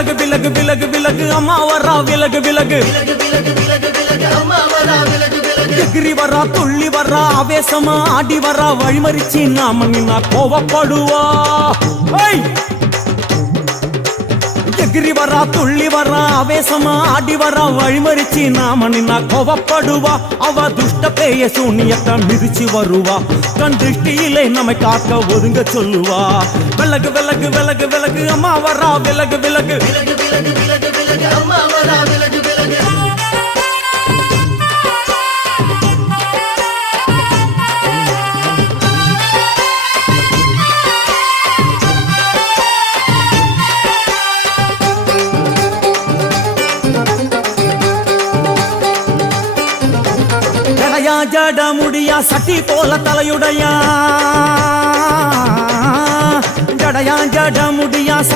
விலகு விலகு விலகு விலகு அம்மா வரா விலகு விலகு எகிரி வரா துள்ளி வரா ஆவேசமா ஆடி வரா வழிமறிச்சு நாம நின்னா கோவப்படுவா எகிரி வரா துள்ளி வரா ஆவேசமா ஆடி வரா வழிமறிச்சு நாம நின்னா கோவப்படுவா அவ துஷ்ட பேய சூனியத்தை மிதிச்சு வருவா கண் திருஷ்டியிலே நம்மை காக்க ஒதுங்க சொல்லுவா விலகு விலகு விலகு விலகு அம்மா வரா விலகு விலகு அம்மா வரா விலகு விலகு ஜட முடியா சட்டி போல தலையுடையா ஜடையா ஜட முடியா